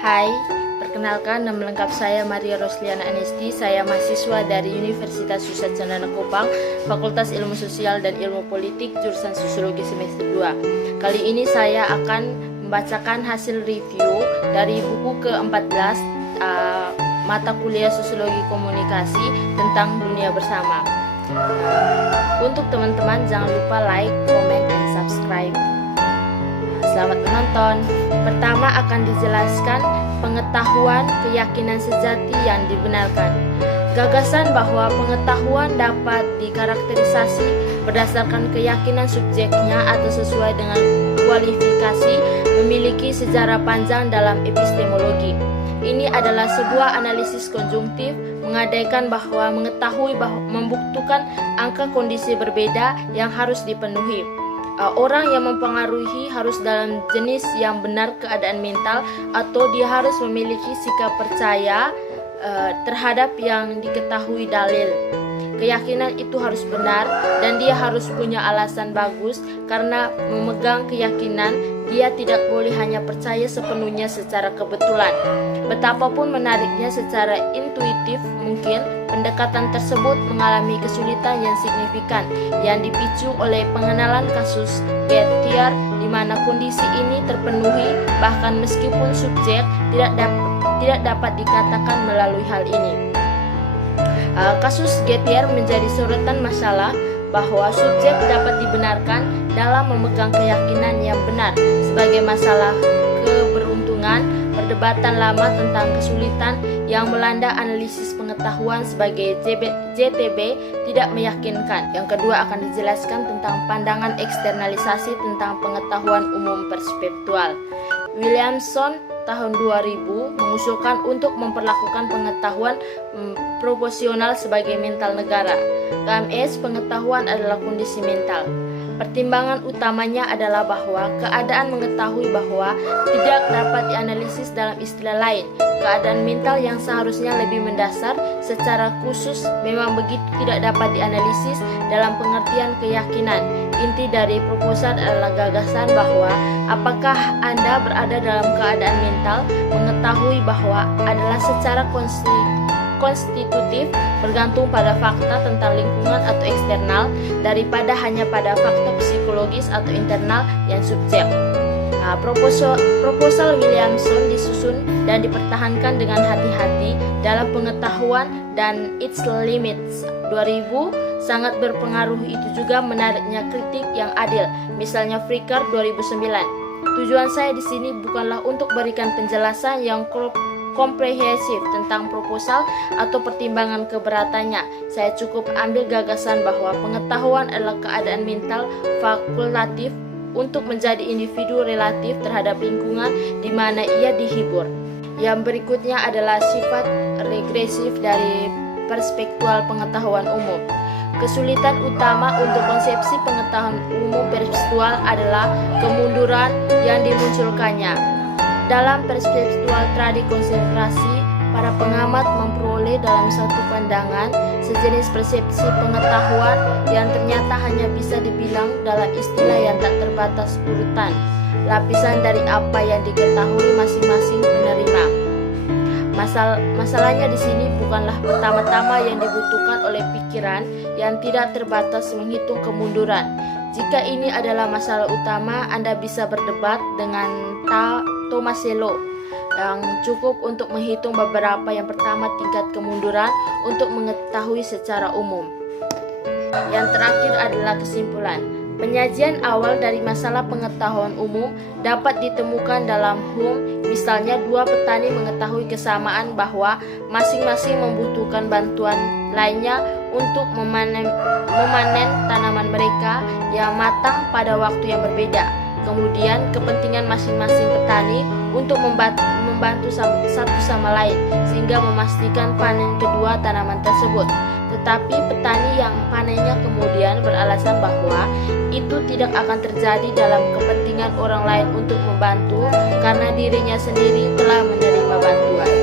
Hai, perkenalkan nama lengkap saya Maria Rosliana Anesti. Saya mahasiswa dari Universitas Susat Cendana Kupang, Fakultas Ilmu Sosial dan Ilmu Politik, jurusan Sosiologi semester 2. Kali ini saya akan membacakan hasil review dari buku ke-14 mata kuliah Sosiologi Komunikasi tentang dunia bersama. Untuk teman-teman jangan lupa like, comment, dan subscribe. Selamat menonton. Pertama akan dijelaskan pengetahuan keyakinan sejati yang dibenarkan. Gagasan bahwa pengetahuan dapat dikarakterisasi berdasarkan keyakinan subjeknya atau sesuai dengan kualifikasi memiliki sejarah panjang dalam epistemologi. Ini adalah sebuah analisis konjungtif mengandaikan bahwa mengetahui membutuhkan angka kondisi berbeda yang harus dipenuhi. Orang yang mempengaruhi harus dalam jenis yang benar keadaan mental, atau dia harus memiliki sikap percaya terhadap yang diketahui dalil. Keyakinan itu harus benar dan dia harus punya alasan bagus. Karena memegang keyakinan, dia tidak boleh hanya percaya sepenuhnya secara kebetulan. Betapapun menariknya secara intuitif mungkin, pendekatan tersebut mengalami kesulitan yang signifikan yang dipicu oleh pengenalan kasus Gettier, di mana kondisi ini terpenuhi bahkan meskipun subjek tidak dapat dikatakan melalui hal ini. Kasus Gettier menjadi sorotan masalah bahwa subjek dapat dibenarkan dalam memegang keyakinan yang benar sebagai masalah keberuntungan. Perdebatan lama tentang kesulitan yang melanda analisis pengetahuan sebagai JTB tidak meyakinkan. Yang kedua akan dijelaskan tentang pandangan eksternalisasi tentang pengetahuan umum perspektual. Williamson tahun 2000 mengusulkan untuk memperlakukan pengetahuan proporsional sebagai mental negara. KMS, pengetahuan adalah kondisi mental. Pertimbangan utamanya adalah bahwa keadaan mengetahui bahwa tidak dapat dianalisis dalam istilah lain. Keadaan mental yang seharusnya lebih mendasar secara khusus memang begitu tidak dapat dianalisis dalam pengertian keyakinan. Inti dari proposal adalah gagasan bahwa apakah Anda berada dalam keadaan mental mengetahui bahwa adalah secara konstitutif bergantung pada fakta tentang lingkungan atau eksternal daripada hanya pada fakta psikologis atau internal yang subjek. Proposal Williamson disusun dan dipertahankan dengan hati-hati dalam Pengetahuan dan Its Limits 2000. Sangat berpengaruh itu juga menariknya kritik yang adil, misalnya Fricker 2009. Tujuan saya di sini bukanlah untuk berikan penjelasan yang komprehensif tentang proposal atau pertimbangan keberatannya. Saya cukup ambil gagasan bahwa pengetahuan adalah keadaan mental fakultatif untuk menjadi individu relatif terhadap lingkungan di mana ia dihibur. Yang berikutnya adalah sifat regresif dari perspektual pengetahuan umum. Kesulitan utama untuk konsepsi pengetahuan umum perspektual adalah kemunduran yang dimunculkannya. Dalam perspektual tradi konsentrasi, para pengamat memperoleh dalam satu pandangan sejenis persepsi pengetahuan yang ternyata hanya bisa dibilang dalam istilah yang tak terbatas urutan, lapisan dari apa yang diketahui masing-masing penerima. Masalahnya di sini bukanlah pertama-tama yang dibutuhkan oleh pikiran yang tidak terbatas menghitung kemunduran. Jika ini adalah masalah utama, Anda bisa berdebat dengan Tomasello yang cukup untuk menghitung beberapa yang pertama tingkat kemunduran untuk mengetahui secara umum. Yang terakhir adalah kesimpulan. Penyajian awal dari masalah pengetahuan umum dapat ditemukan dalam Hume. Misalnya, dua petani mengetahui kesamaan bahwa masing-masing membutuhkan bantuan lainnya untuk memanen tanaman mereka yang matang pada waktu yang berbeda. Kemudian kepentingan masing-masing petani untuk membantu satu sama lain sehingga memastikan panen kedua tanaman tersebut. Tetapi petani yang panennya kemudian beralasan bahwa itu tidak akan terjadi dalam kepentingan orang lain untuk membantu karena dirinya sendiri telah menerima bantuan.